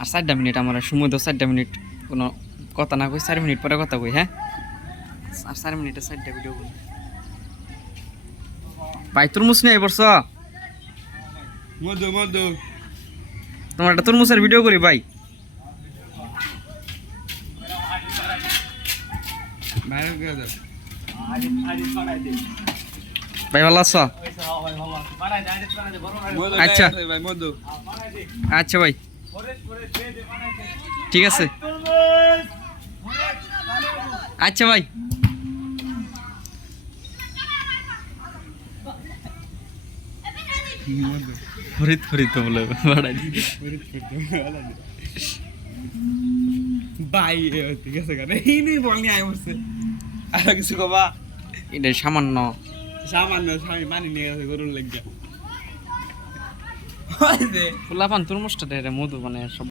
আর 4টা মিনিট আমার সময় দাও, 4টা মিনিট কোনো কথা না কই, 4 মিনিট পরে কথা কই। হ্যাঁ, আর 4 মিনিটে 4টা ভিডিও করি। ভাই তরমুজ নিয়ে বসছ? মধু মধু তোমার একটা তরমুজের ভিডিও করি ভাই। ভাইরাল করে দাও। ভাই ভালো আছো? মধু আচ্ছা। গায়ে আছে ভাই মধু। আচ্ছা ভাই, ঠিক আছে। আচ্ছা ভাই, মধু ফরিদ ফরিদ তো বলে বাড়াই ভাই ঠিক আছে কেন এই নেই বল নিয়ে আয় বসছে আর কিছু কবা এটা সামান্য সামান্য স্বামী পানি নিয়ে গেছে গরুর লেগে ফুলাপান তরমুজটা মধু মানে সব